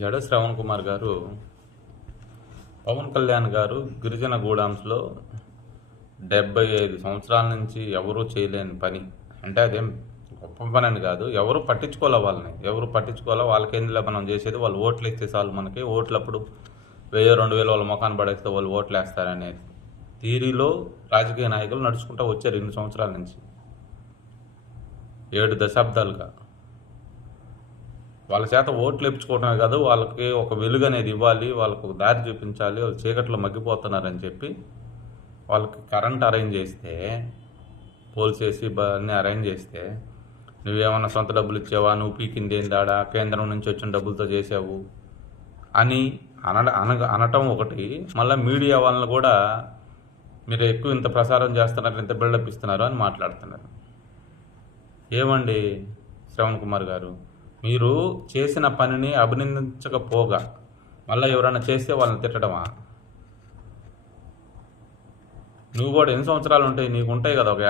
జడ శ్రవణ్ కుమార్ గారు పవన్ కళ్యాణ్ గారు గిరిజన గూడాంస్లో 75 సంవత్సరాల నుంచి ఎవరూ చేయలేని పని అంటే అదేం గొప్ప పని అని కాదు. ఎవరు పట్టించుకోలే వాళ్ళని, ఎవరు పట్టించుకోలే. వాళ్ళకేందులో మనం చేసేది, వాళ్ళు ఓట్లు ఇస్తే చాలు మనకి. ఓట్లప్పుడు 1000-2000 వాళ్ళ ముఖాన్ని పడేస్తే వాళ్ళు ఓట్లు వేస్తారనే థీరీలో రాజకీయ నాయకులు నడుచుకుంటూ వచ్చారు ఇన్ని సంవత్సరాల నుంచి, 7 దశాబ్దాలుగా. వాళ్ళ చేత ఓట్లు ఇప్పించుకోవడమే కాదు, వాళ్ళకి ఒక వెలుగు అనేది ఇవ్వాలి, వాళ్ళకు ఒక దారి చూపించాలి. వాళ్ళు చీకట్లో మగ్గిపోతున్నారని చెప్పి వాళ్ళకి కరెంట్ అరేంజ్ చేస్తే, పోల్స్ వేసి అన్నీ అరేంజ్ చేస్తే, నువ్వేమన్నా సొంత డబ్బులు ఇచ్చావా, నువ్వు పీకింది ఏందాడా, కేంద్రం నుంచి వచ్చిన డబ్బులతో చేసావు అని అనటం ఒకటి. మళ్ళీ మీడియా వాళ్ళని కూడా మీరు ఎక్కువ ఇంత ప్రసారం చేస్తున్నారు, ఇంత బిల్డప్ ఇస్తున్నారు అని మాట్లాడుతున్నారు. ఏమండి శ్రవణ్ కుమార్ గారు, మీరు చేసిన పనిని అభినందించకపోగా మళ్ళీ ఎవరైనా చేస్తే వాళ్ళని తిట్టడమా? నువ్వు కూడా ఎన్ని సంవత్సరాలు ఉంటాయి, నీకు ఉంటాయి కదా, ఒక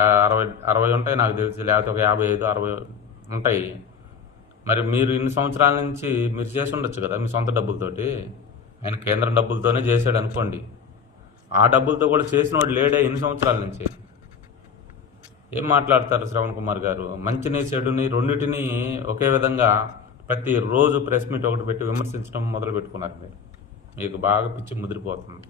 60 ఉంటాయి నాకు తెలిసి, లేకపోతే ఒక 55-60 ఉంటాయి. మరి మీరు ఇన్ని సంవత్సరాల నుంచి మీరు చేసి ఉండొచ్చు కదా మీ సొంత డబ్బులతోటి. ఆయన కేంద్రం డబ్బులతోనే చేసాడు అనుకోండి, ఆ డబ్బులతో కూడా చేసినోడు లేడే ఇన్ని సంవత్సరాల నుంచి. ఏం మాట్లాడతారు శ్రవణ్ కుమార్ గారు? మంచిని చెడుని రెండింటినీ ఒకే విధంగా ప్రతిరోజు ప్రెస్ మీట్ ఒకటి పెట్టి విమర్శించడం మొదలు పెట్టుకున్నారు మీరు. మీకు బాగా పిచ్చి ముదిరిపోతుంది.